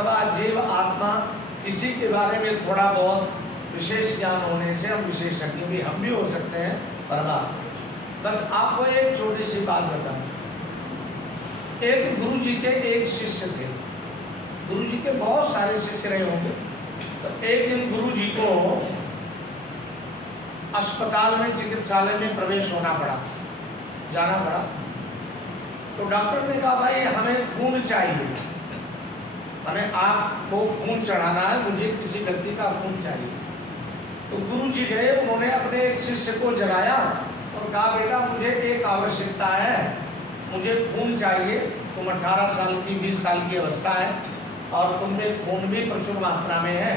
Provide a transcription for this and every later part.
अथवा जीव आत्मा किसी के बारे में थोड़ा बहुत विशेष ज्ञान होने से हम विशेषज्ञ भी हम भी हो सकते हैं परमात्मा। बस आपको एक छोटी सी बात बताऊं। एक गुरु जी के एक शिष्य थे। गुरु जी के बहुत सारे शिष्य रहे होंगे। तो एक दिन गुरु जी को अस्पताल में चिकित्सालय में प्रवेश होना पड़ा, जाना पड़ा। तो डॉक्टर ने कहा भाई हमें खून चाहिए, हमें आपको खून चढ़ाना है, मुझे किसी व्यक्ति का खून चाहिए। तो गुरु जी गए, उन्होंने अपने एक शिष्य को जगाया और कहा बेटा मुझे एक आवश्यकता है, मुझे खून चाहिए। तुम 18 साल की 20 साल की अवस्था है और तुम में खून भी प्रचुर मात्रा में है,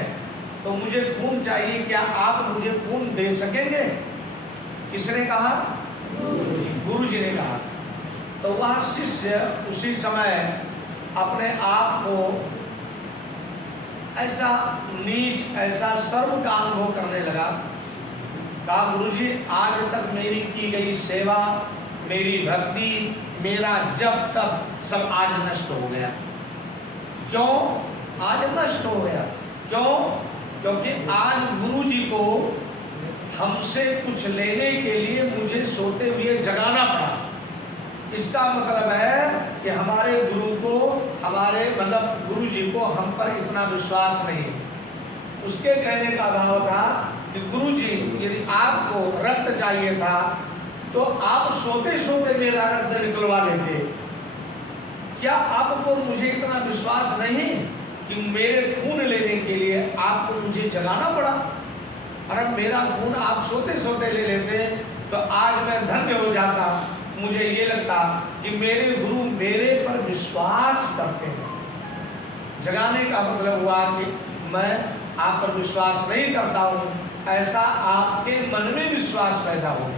तो मुझे खून चाहिए, क्या आप मुझे खून दे सकेंगे? किसने कहा? गुरु जी ने कहा। तो वह शिष्य उसी समय अपने आप को ऐसा नीच, ऐसा सर्व का अनुभव करने लगा। कहा गुरुजी आज तक मेरी की गई सेवा, मेरी भक्ति, मेरा जब तक सब आज नष्ट हो गया। क्यों आज नष्ट हो गया? क्यों? क्योंकि आज गुरु जी को हमसे कुछ लेने के लिए मुझे सोते हुए जगाना पड़ा। इसका मतलब है कि हमारे गुरु को, हमारे मतलब गुरु जी को हम पर इतना विश्वास नहीं। उसके कहने का भाव था कि गुरु जी यदि आपको रक्त चाहिए था तो आप सोते सोते मेरा रक्त निकलवा लेते। क्या आपको मुझे इतना विश्वास नहीं कि मेरे खून लेने के लिए आपको मुझे जगाना पड़ा? अरे मेरा खून आप सोते सोते ले लेते तो आज मैं धन्य हो जाता। मुझे ये लगता कि मेरे गुरु मेरे पर विश्वास करते हैं। जगाने का मतलब हुआ कि मैं आप पर विश्वास नहीं करता हूँ, ऐसा आपके मन में विश्वास पैदा हो।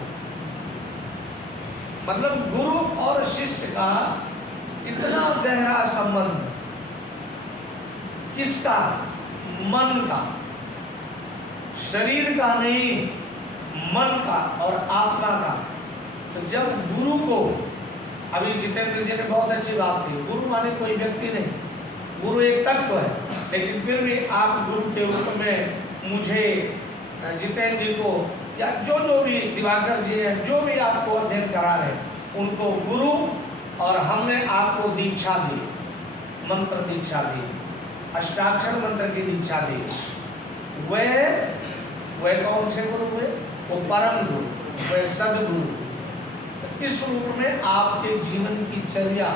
मतलब गुरु और शिष्य का इतना गहरा संबंध, किसका? मन का, शरीर का नहीं, मन का और आत्मा का। तो जब गुरु को, अभी जितेंद्र जी ने बहुत अच्छी बात की, गुरु माने कोई व्यक्ति नहीं, गुरु एक तत्व है, लेकिन फिर भी आप गुरु के रूप में मुझे, जितेंद्र जी को या जो भी दिवाकर जी हैं, जो भी आपको अध्ययन करा रहे उनको गुरु, और हमने आपको दीक्षा दी, मंत्र दीक्षा दी, अष्टाक्षर मंत्र की दीक्षा दी। वह कौन से गुरु हुए? वो परम गुरु, वह सदगुरु। इस रूप में आपके जीवन की चर्या,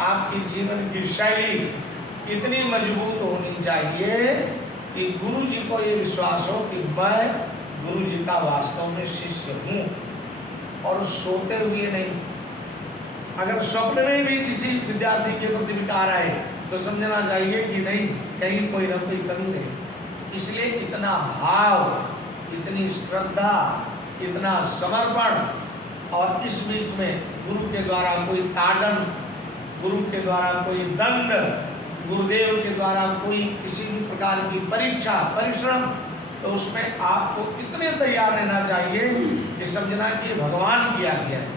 आपकी जीवन की शैली इतनी मजबूत होनी चाहिए कि गुरु जी को ये विश्वास हो कि मैं गुरु जी का वास्तव में शिष्य हूँ, और सोते हुए नहीं। अगर स्वप्न में भी किसी विद्यार्थी के प्रति विकार आए तो समझना चाहिए कि नहीं, कहीं कोई न कोई कमी रही। इसलिए इतना भाव, इतनी श्रद्धा, इतना समर्पण, और इस बीच में गुरु के द्वारा कोई ताड़न, गुरु के द्वारा कोई दंड, गुरुदेव के द्वारा कोई किसी भी प्रकार की परीक्षा, परिश्रम, तो उसमें आपको इतने तैयार रहना चाहिए कि समझना कि भगवान की आज्ञा है।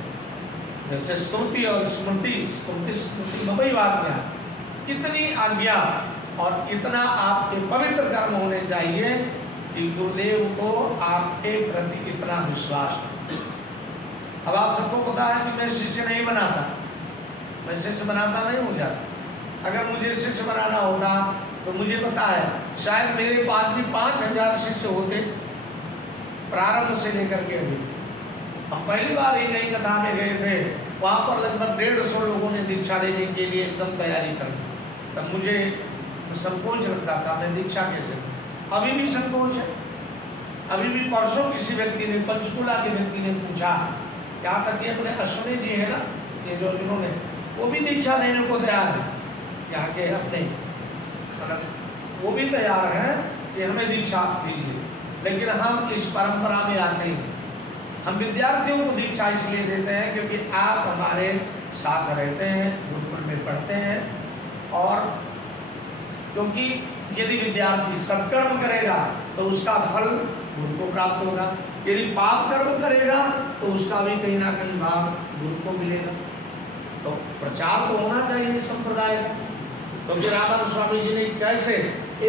जैसे स्तुति और स्मृति, स्तुति स्मृति ममई आज्ञा, इतनी आज्ञा और इतना आपके पवित्र कर्म होने चाहिए कि गुरुदेव को आपके प्रति इतना विश्वास हो। अब आप सबको पता है कि मैं शिष्य नहीं बनाता, मैं शिष्य बनाता नहीं हो जाता। अगर मुझे शिष्य बनाना होता तो मुझे पता है शायद मेरे पास भी 5000 शिष्य होते प्रारंभ से लेकर के अभी। हम पहली बार ही नई कथा में गए थे, वहाँ पर लगभग 150 लोगों ने दीक्षा लेने के लिए एकदम तैयारी कर ली। तब मुझे संकोच लगता था, मैं दीक्षा कैसे, अभी भी संकोच है। अभी भी परसों किसी व्यक्ति ने, पंचकुला के व्यक्ति ने पूछा, यहाँ तक कि अपने अश्विनी जी है ना, ये जो जिन्होंने, वो भी दीक्षा लेने को तैयार है, यहाँ के अपने, वो भी तैयार हैं कि हमें दीक्षा दीजिए। लेकिन हम इस परंपरा में आते हैं। हम विद्यार्थियों को दीक्षा इसलिए देते हैं क्योंकि आप हमारे साथ रहते हैं, गुरुकुल में पढ़ते हैं, और क्योंकि यदि विद्यार्थी सत्कर्म करेगा तो उसका फल गुरु को प्राप्त होगा, यदि पाप कर्म करेगा तो उसका भी कहीं ना कहीं भाग गुरु को मिलेगा। तो प्रचार तो होना चाहिए संप्रदाय। तो फिर रामानंद स्वामी जी ने कैसे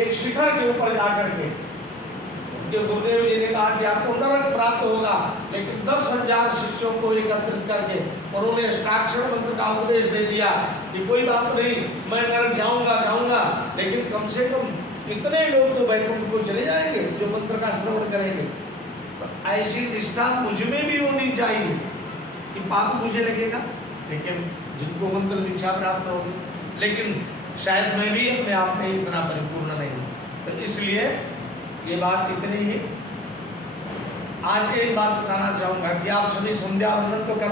एक शिखर के ऊपर जाकर के उनके गुरुदेव जी ने कहा कि आपको नरक प्राप्त होगा, लेकिन 10,000 शिष्यों को एकत्रित करके उन्होंने अष्टाक्षर मंत्र का उपदेश दे दिया कि कोई बात नहीं, मैं नरक जाऊंगा, लेकिन कम से कम इतने लोग तो वैकुंठ को चले जाएंगे जो मंत्र का श्रवण करेंगे। तो ऐसी निष्ठा मुझ में भी होनी चाहिए कि पाप मुझे लगेगा, लेकिन जिनको मंत्र दीक्षा प्राप्त होगी, लेकिन शायद मैं भी अपने आप में इतना परिपूर्ण नहीं हूँ। तो इसलिए ये बात इतनी ही। आज एक बात बताना चाहूंगा कि आप सभी संध्या वंदन तो कर